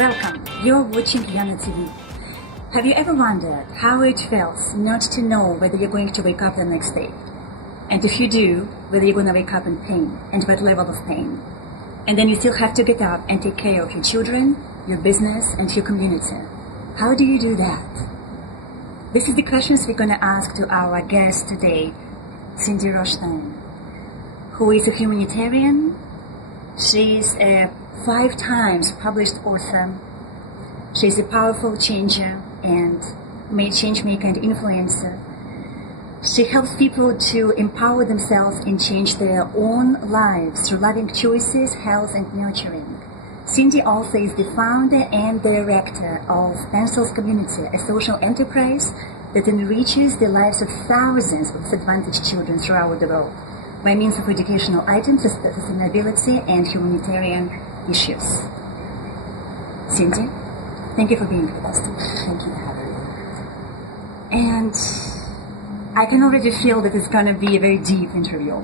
Welcome, you're watching yanatv. Have you ever wondered how it feels not to know whether you're going to wake up the next day? And if you do, whether you're going to wake up in pain, and what level of pain? And then you still have to get up and take care of your children, your business, and your community. How do you do that? This is the questions we're going to ask to our guest today, Cindy Rochstein, who is a humanitarian. She's a 5 times published author. She's a powerful changer and change maker and influencer. She helps people to empower themselves and change their own lives through loving choices, health, and nurturing. Cindy also is the founder and director of Pencils Community, a social enterprise that enriches the lives of thousands of disadvantaged children throughout the world by means of educational items, sustainability, and humanitarian issues. Cindy, thank you for being with us today. Thank you for having me. And I can already feel that it's going to be a very deep interview.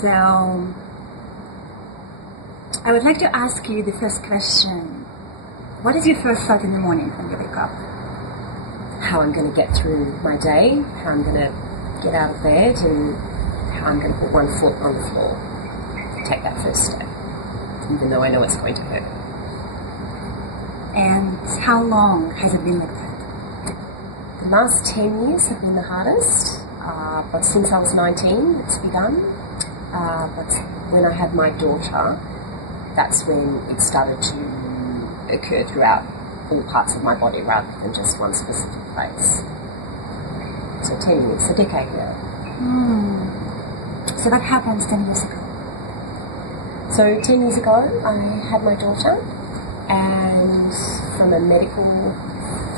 So I would like to ask you the first question. What is your first thought in the morning when you wake up? How I'm going to get through my day, how I'm going to get out of bed, and how I'm going to put one foot on the floor to take that first step, even though I know it's going to hurt. And how long has it been like that? The last 10 years have been the hardest, but since I was 19 it's begun. But when I had my daughter, that's when it started to occur throughout all parts of my body rather than just one specific place. So 10 years, a decade now. So what happened 10 years ago? So 10 years ago I had my daughter, and from a medical,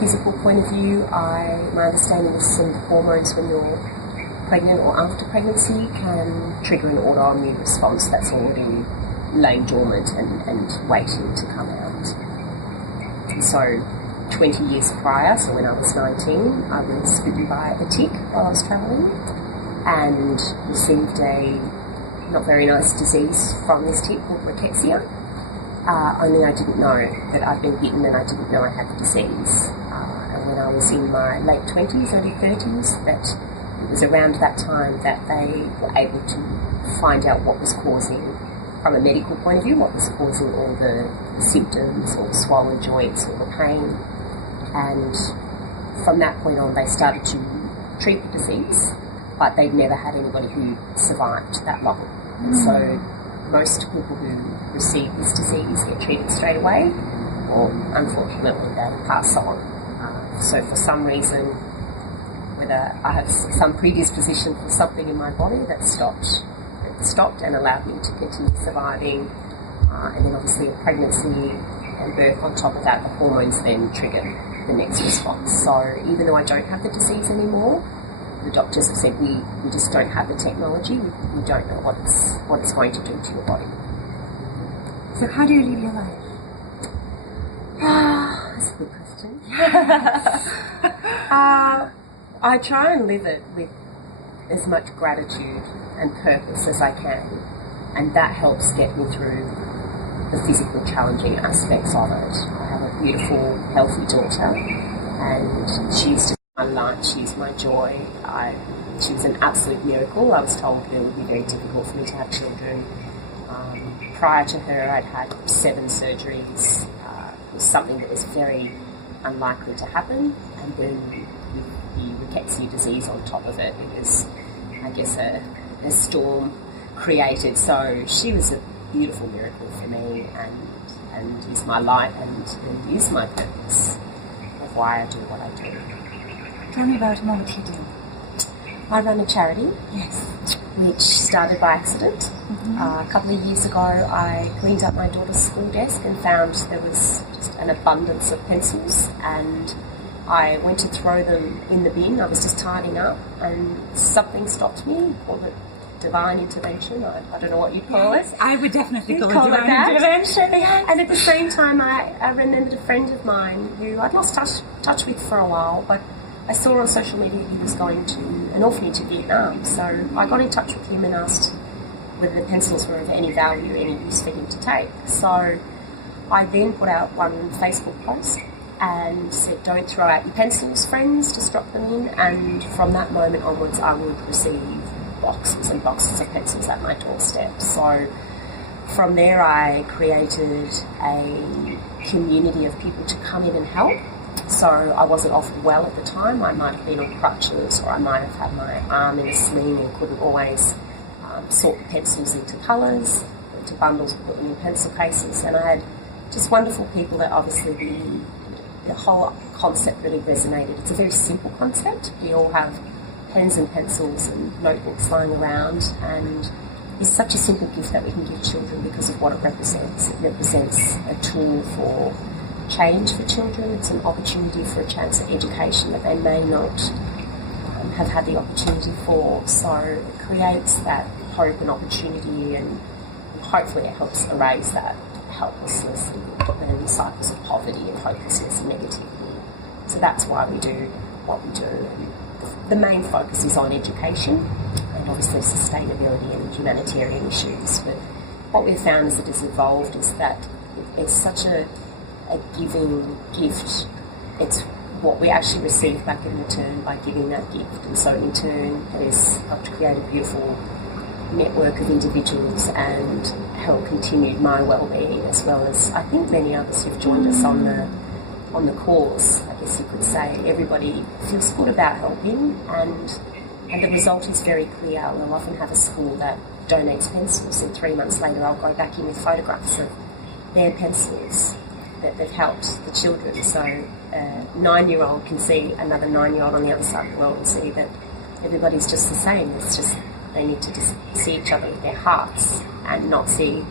physical point of view, my understanding is some hormones when you're pregnant or after pregnancy can trigger an autoimmune response that's already laying dormant and waiting to come out. And so 20 years prior, so when I was 19, I was bitten by a tick while I was travelling and received a not very nice disease from this tick called rickettsia. Only I didn't know that I'd been bitten and I didn't know I had the disease. And when I was in my late 20s, early 30s, that it was around that time that they were able to find out what was causing, from a medical point of view, what was causing all the symptoms or the swollen joints or the pain. And from that point on, they started to treat the disease, but they'd never had anybody who survived that long. And so most people who receive this disease get treated straight away, or unfortunately they pass on. So for some reason, whether I have some predisposition for something in my body that stopped and allowed me to continue surviving, and then obviously a pregnancy and birth on top of that, the hormones then trigger the next response. So even though I don't have the disease anymore, the doctors have said we just don't have the technology, we don't know what it's going to do to your body. So how do you live your life? That's a good question. I try and live it with as much gratitude and purpose as I can, and that helps get me through the physical challenging aspects of it. I have a beautiful, healthy daughter, and she's just my light, she's my joy. She was an absolute miracle. I was told that it would be very difficult for me to have children. Prior to her, I'd had 7 surgeries. It was something that was very unlikely to happen, and then with the rickettsia disease on top of it, it was, I guess, a storm created. So she was a beautiful miracle for me, and is my light and is my purpose of why I do what I do. Tell me about what you do. I run a charity, Yes. which started by accident. A couple of years ago, I cleaned up my daughter's school desk and found there was just an abundance of pencils, and I went to throw them in the bin. I was just tidying up, and something stopped me, called it divine intervention. I don't know what you'd call it. I would definitely call it divine intervention. And at the same time, I remembered a friend of mine who I'd lost touch with for a while, but I saw on social media he was going to an orphanage in Vietnam. So I got in touch with him and asked whether the pencils were of any value, any use for him to take. So I then put out one Facebook post and said, don't throw out your pencils, friends, just drop them in. And from that moment onwards, I would receive boxes and boxes of pencils at my doorstep. So from there, I created a community of people to come in and help. So I wasn't off well at the time. I might have been on crutches, or I might have had my arm in a sling and couldn't always sort the pencils into colours, into bundles, put them in pencil cases. And I had just wonderful people that obviously the whole concept really resonated. It's a very simple concept. We all have pens and pencils and notebooks lying around, and it's such a simple gift that we can give children because of what it represents. It represents a tool for change for children. It's an opportunity for a chance at education that they may not have had the opportunity for. So it creates that hope and opportunity, and hopefully it helps erase that helplessness and cycles of poverty and hopelessness and negativity. So that's why we do what we do. And the main focus is on education and obviously sustainability and humanitarian issues. But what we've found as it has evolved is that it's such a giving gift. It's what we actually receive back in return by giving that gift. And so in turn it has helped create a beautiful network of individuals and help continue my well-being, as well as I think many others who've joined us on the course. I guess you could say everybody feels good about helping, and the result is very clear. We'll often have a school that donates pencils, and 3 months later I'll go back in with photographs of their pencils that they've helped the children. So a 9-year-old can see another 9-year-old on the other side of the world and see that everybody's just the same. It's just they need to just see each other with their hearts and not see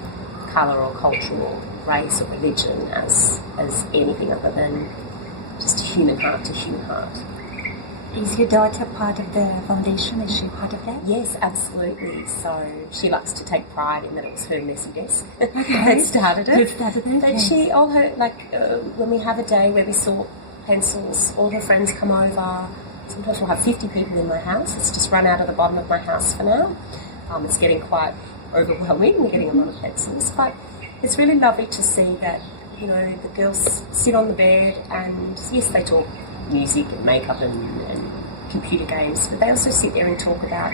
colour or culture or race or religion as anything other than just human heart to human heart. Is your daughter part of the foundation? Is she part of that? Yes, absolutely. So she likes to take pride in that it was her messy desk that started it. But she, all her, when we have a day where we sort pencils, all her friends come over. Sometimes we'll have 50 people in my house. It's just run out of the bottom of my house for now. It's getting quite overwhelming. We're getting a lot of pencils. But it's really lovely to see that, you know, the girls sit on the bed and, yes, they talk music and makeup and computer games, but they also sit there and talk about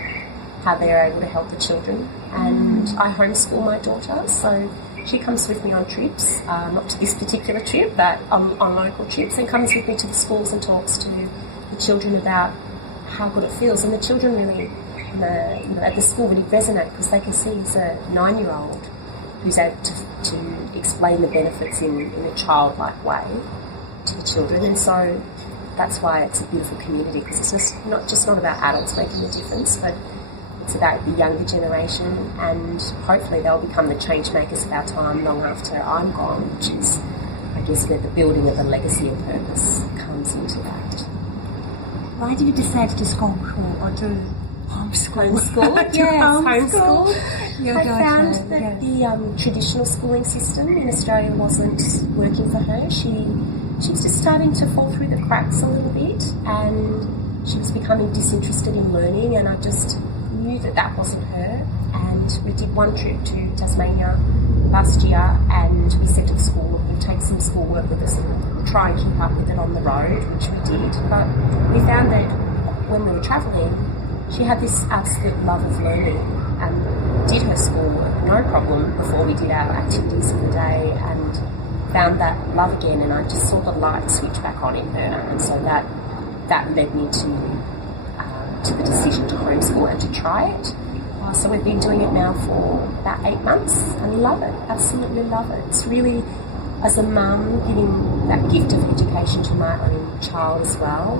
how they're able to help the children. And I homeschool my daughter, so she comes with me on trips, not to this particular trip, but on local trips, and comes with me to the schools and talks to the children about how good it feels. And the children really, at the school, really resonate because they can see he's a 9-year-old who's able to explain the benefits in a childlike way to the children. And so that's why it's a beautiful community, because it's not about adults making a difference, but it's about the younger generation, and hopefully they'll become the change makers of our time long after I'm gone, which is, I guess, where the building of a legacy and purpose comes into that. Why did you decide to homeschool or to homeschool? Homeschool, yes, homeschool. I found that the traditional schooling system in Australia wasn't working for her. She was just starting to fall through the cracks a little bit, and she was becoming disinterested in learning, and I just knew that wasn't her. And we did one trip to Tasmania last year, and we said to the school, we'll take some schoolwork with us and try and keep up with it on the road, which we did. But we found that when we were travelling, she had this absolute love of learning and did her schoolwork no problem before we did our activities of the day, and found that love again, and I just saw the light switch back on in her, and so that led me to the decision to homeschool and to try it. So we've been doing it now for about 8 months, and love it, absolutely love it. It's really, as a mum, giving that gift of education to my own child as well,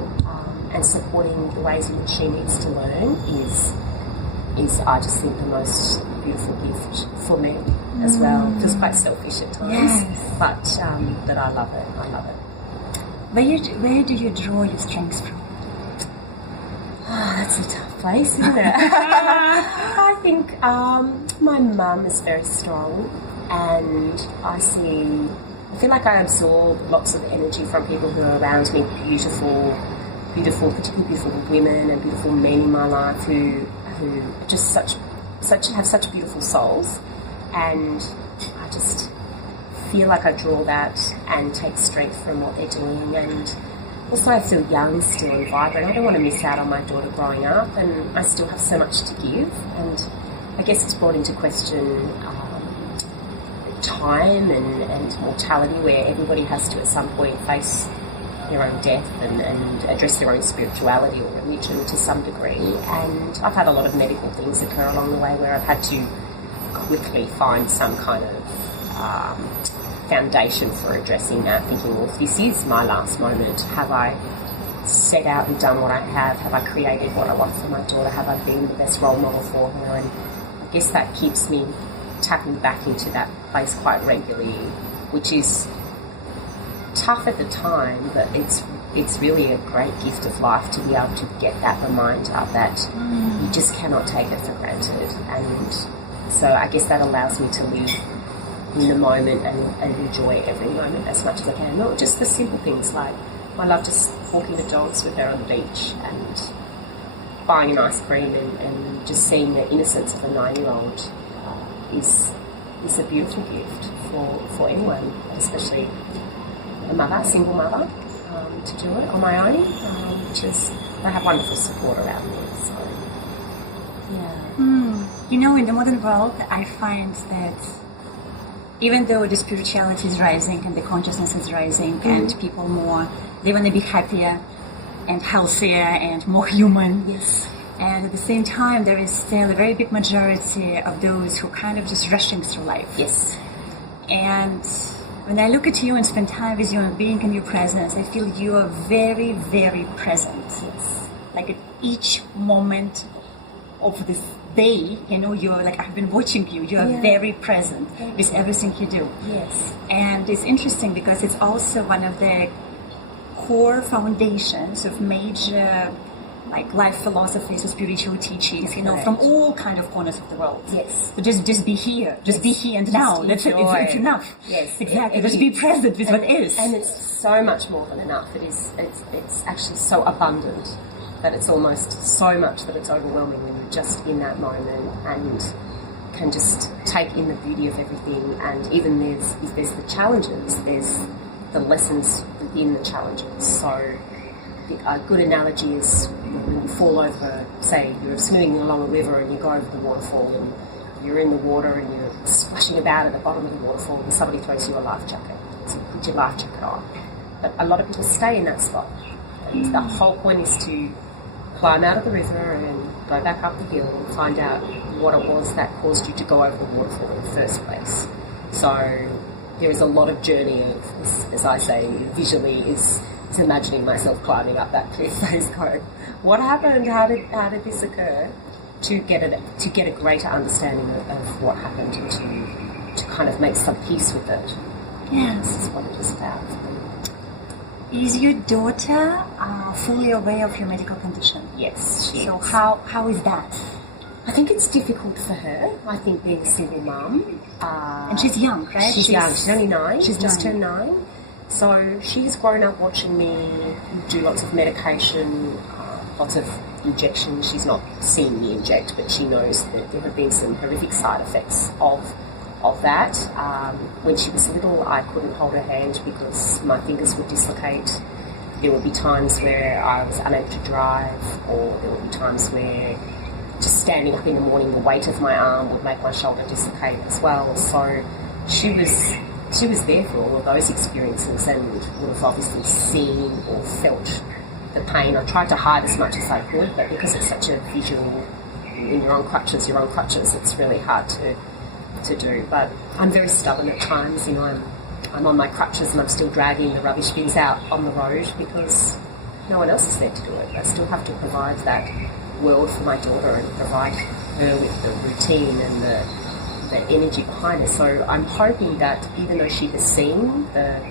and supporting the ways in which she needs to learn is I just think the most beautiful gift for me as well. It feels quite selfish at times, but I love it. I love it. Where do you draw your strengths from? That's a tough place, isn't it? I think my mum is very strong, and I feel like I absorb lots of energy from people who are around me, beautiful, particularly beautiful women and beautiful men in my life who are just have such beautiful souls, and I just feel like I draw that and take strength from what they're doing, and also I feel young still and vibrant. I don't want to miss out on my daughter growing up, and I still have so much to give, and I guess it's brought into question time and mortality, where everybody has to at some point face their own death and address their own spirituality or religion to some degree. And I've had a lot of medical things occur along the way where I've had to quickly find some kind of foundation for addressing that, thinking, well, if this is my last moment, have I set out and done what I have? Have I created what I want for my daughter? Have I been the best role model for her? And I guess that keeps me tapping back into that place quite regularly, which is tough at the time, but it's really a great gift of life to be able to get that reminder that you just cannot take it for granted. And so I guess that allows me to live in the moment and enjoy every moment as much as I can. Not just the simple things, like I love just walking the dogs with her on the beach and buying an ice cream and just seeing the innocence of a 9-year-old is a beautiful gift for anyone, especially a mother, a single mother, to do it on my own, which is, I have wonderful support around me, so, yeah. You know, in the modern world, I find that even though the spirituality is rising and the consciousness is rising and people they want to be happier and healthier and more human. Yes. And at the same time, there is still a very big majority of those who are kind of just rushing through life. Yes. And when I look at you and spend time with you and being in your presence, I feel you are very, very present. Yes. Like at each moment of this day, you know, you're like, I've been watching you. You are very present with everything you do. Yes. And it's interesting because it's also one of the core foundations of major like life philosophies or spiritual teachings, you know, from all kind of corners of the world. Yes. So just be here. Just be here and now. That's it. It's enough. Yes. Exactly. Just be present with what is. And it's so much more than enough. It's actually so abundant that it's almost so much that it's overwhelming when you're just in that moment and can just take in the beauty of everything. And even if there's the challenges, there's the lessons within the challenges. So a good analogy is when you fall over, say you're swimming along a river and you go over the waterfall and you're in the water and you're splashing about at the bottom of the waterfall and somebody throws you a life jacket. So you put your life jacket on. But a lot of people stay in that spot. And the whole point is to climb out of the river and go back up the hill and find out what it was that caused you to go over the waterfall in the first place. So there is a lot of journey of, as I say, visually is imagining myself climbing up that cliff face going, what happened? How did this occur? To get a greater understanding of what happened and to kind of make some peace with it. Yes. This is what it is about. Is your daughter fully aware of your medical condition? Yes, she So is. how is that? I think it's difficult for her. I think being a single mum. And she's young, right? She's young. She's only 9. She's just 9. turned 9. So she's grown up watching me do lots of medication, lots of injections. She's not seen me inject, but she knows that there have been some horrific side effects of that. When she was little, I couldn't hold her hand because my fingers would dislocate. There would be times where I was unable to drive, or there would be times where just standing up in the morning, the weight of my arm would make my shoulder dislocate as well. So she was there for all of those experiences and would have obviously seen or felt the pain. I tried to hide as much as I could, but because it's such a visual, when you're on crutches, it's really hard to do. But I'm very stubborn at times, you know, I'm on my crutches and I'm still dragging the rubbish bins out on the road because no one else is there to do it. I still have to provide that world for my daughter and provide her with the routine and the energy behind it. So I'm hoping that even though she has seen the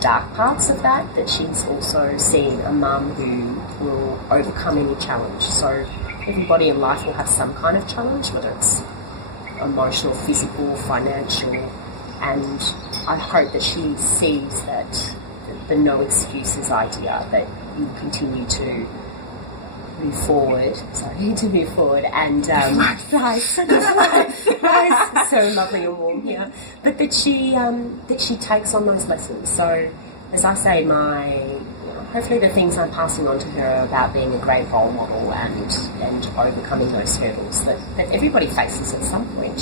dark parts of that she's also seen a mum who will overcome any challenge. So everybody in life will have some kind of challenge, whether it's emotional, physical, financial, and I hope that she sees that the no excuses idea, that you continue to move forward. Sorry, to move forward and flies, so lovely and warm here. But that she takes on those lessons. So, as I say, hopefully the things I'm passing on to her are about being a great role model and overcoming those hurdles that everybody faces at some point.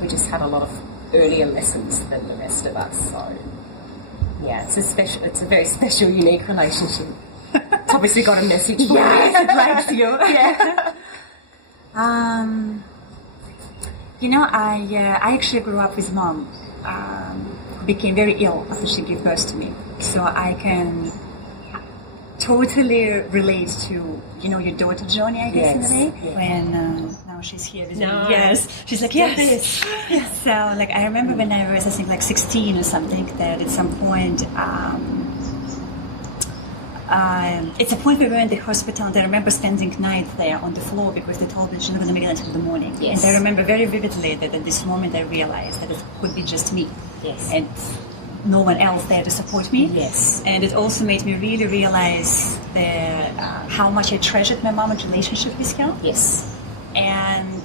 We just had a lot of earlier lessons than the rest of us. So, yeah, it's a very special, unique relationship. It's obviously got a message for me. It likes you. Yeah. I actually grew up with mom, who became very ill after she gave birth to me. So I can totally relate to, your daughter journey, I guess, in a way. Yeah. When now she's here with me. Yes. She's like, yes. So, I remember when I was, I think, 16 or something, that at some point, it's a point we were in the hospital, and I remember spending night there on the floor because they told me she's not going to make it until the morning. Yes. And I remember very vividly that at this moment I realized that it could be just me. Yes. And no one else there to support me. Yes. And it also made me really realize how much I treasured my mom's relationship with her. Yes. And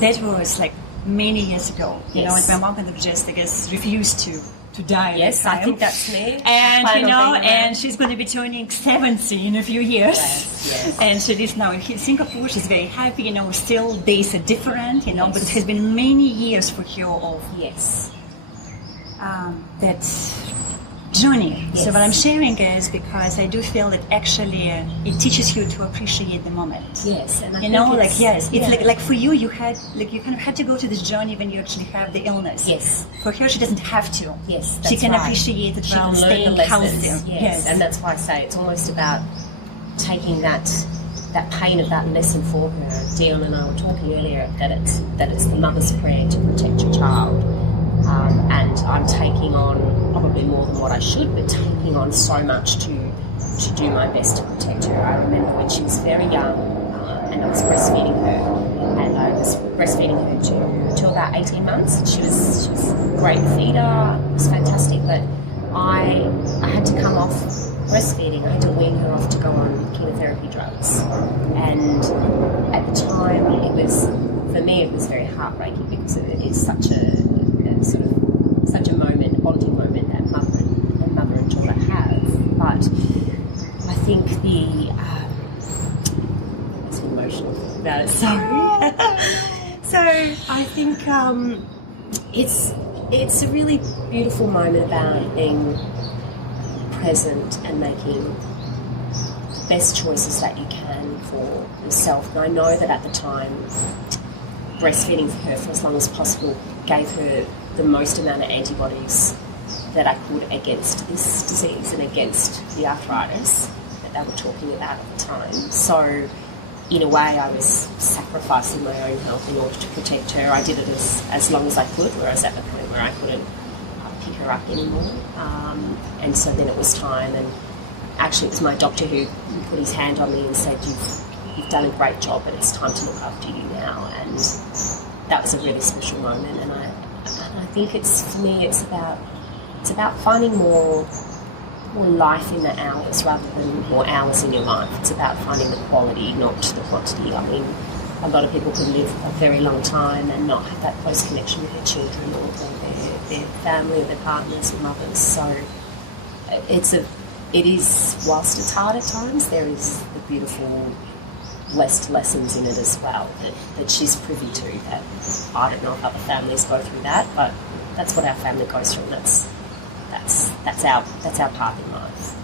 that was many years ago. And my mom kind of just, I guess, refused to die. Yes, I think that's me. And and she's going to be turning 70 in a few years. Yes. And she lives now in Singapore. She's very happy. Still days are different. But it has been many years for her of that journey. Yes. So what I'm sharing is because I do feel that actually it teaches you to appreciate the moment. Yes, and it's like for you, you kind of had to go to this journey when you actually have the illness. Yes. For her, she doesn't have to. Yes, she can appreciate it while staying healthy. Yes, and that's why I say it's almost about taking that pain of that lesson for her. Dion and I were talking earlier that it's the mother's prayer to protect your child. And I'm taking on probably more than what I should, but taking on so much to do my best to protect her. I remember when she was very young and I was breastfeeding her, and I was breastfeeding her to about 18 months. She was a great feeder, it was fantastic, but I had to come off breastfeeding. I had to wean her off to go on chemotherapy drugs. And at the time, for me, it was very heartbreaking because it is such a bonding moment that mother and daughter have. But I think it's emotional about it. Sorry. So I think it's a really beautiful moment about being present and making the best choices that you can for yourself. And I know that at the time, breastfeeding for her for as long as possible gave her the most amount of antibodies that I could against this disease and against the arthritis that they were talking about at the time. So in a way I was sacrificing my own health in order to protect her. I did it as long as I could, whereas at the point where I couldn't pick her up anymore. And so then it was time, and actually it was my doctor who put his hand on me and said, you've done a great job, but it's time to look after you now. And that was a really special moment, and I think for me it's about finding more life in the hours rather than more hours in your life. It's about finding the quality, not the quantity. I mean, a lot of people can live a very long time and not have that close connection with their children or their family or their partners or mothers. So it is, whilst it's hard at times, there is the beautiful blessed lessons in it as well that she's privy to, that I don't know if other families go through that, but that's what our family goes through, and that's our path in life.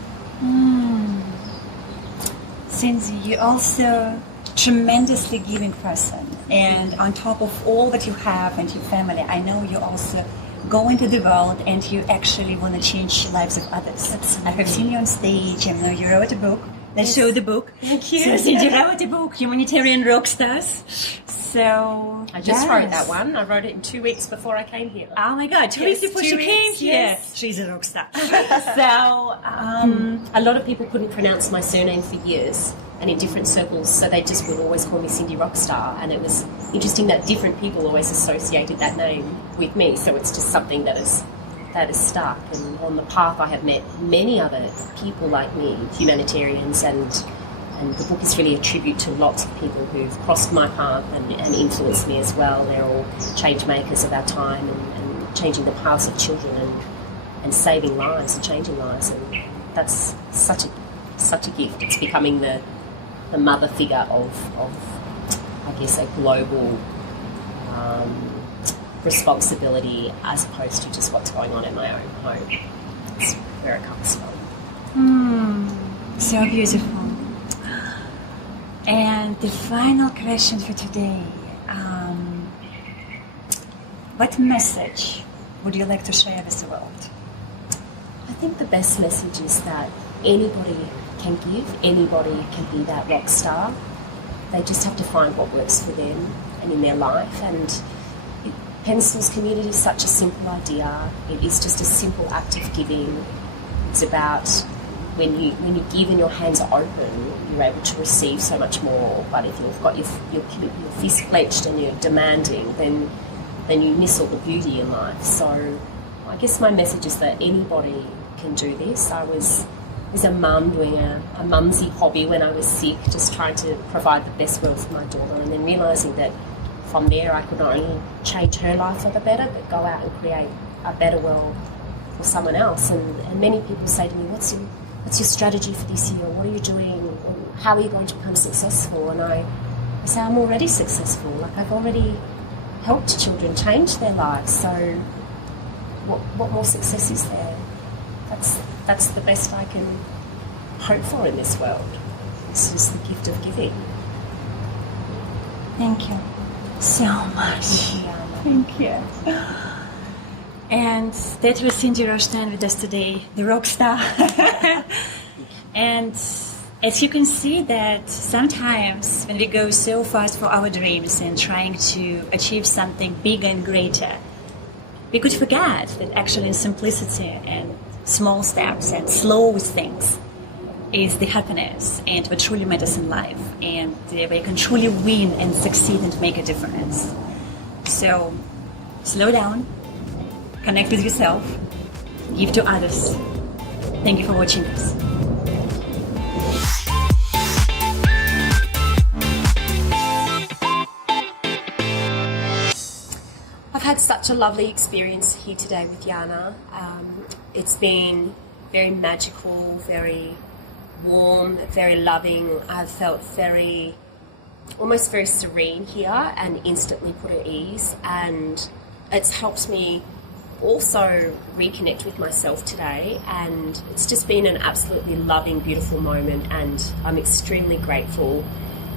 Cindy, you're also tremendously giving person, and on top of all that you have and your family, I know you also go into the world and you actually want to change the lives of others. Absolutely. I have seen you on stage, I know you wrote a book. Let's show the book. Thank you. So Cindy wrote a book, Humanitarian Rockstars. So I just wrote that one. I wrote it in 2 weeks before I came here. Oh my God, 2 weeks before she came here. Yes. She's a rock star. So a lot of people couldn't pronounce my surname for years, and in different circles, so they just would always call me Cindy Rockstar. And it was interesting that different people always associated that name with me. So it's just something that is stuck. And on the path, I have met many other people like me, humanitarians and And the book is really a tribute to lots of people who've crossed my path and influenced me as well. They're all change makers of our time and changing the paths of children and saving lives and changing lives. And that's such a gift. It's becoming the mother figure of I guess, a global responsibility as opposed to just what's going on in my own home. It's where it comes from. So beautiful. And the final question for today. What message would you like to share with the world? I think the best message is that anybody can give, anybody can be that rock star. They just have to find what works for them and in their life. And Pencils Community is such a simple idea. It is just a simple act of giving. It's about when you give and your hands are open, you're able to receive so much more. But if you've got your fist clenched and you're demanding, then you miss all the beauty in life. So I guess my message is that anybody can do this. I was a mum doing a mumsy hobby when I was sick, just trying to provide the best world for my daughter, and then realising that from there I could not only change her life for the better, but go out and create a better world for someone else. And many people say to me, what's your strategy for this year? What are you doing? How are you going to become successful? And I say, I'm already successful. Like, I've already helped children change their lives. So what more success is there? That's the best I can hope for in this world. It's just the gift of giving. Thank you so much. Thank you. And that was Cindy Rochstein with us today, the rock star. And as you can see that sometimes when we go so fast for our dreams and trying to achieve something bigger and greater, we could forget that actually in simplicity and small steps and slow things is the happiness and what truly matters in life, and where you can truly win and succeed and make a difference. So slow down, connect with yourself, give to others. Thank you for watching us. I've had such a lovely experience here today with Yana. It's been very magical, very warm, very loving. I've felt almost very serene here and instantly put at ease. And it's helped me also reconnect with myself today. And it's just been an absolutely loving, beautiful moment. And I'm extremely grateful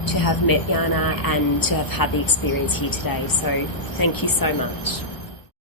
to have met Yana and to have had the experience here today. So thank you so much.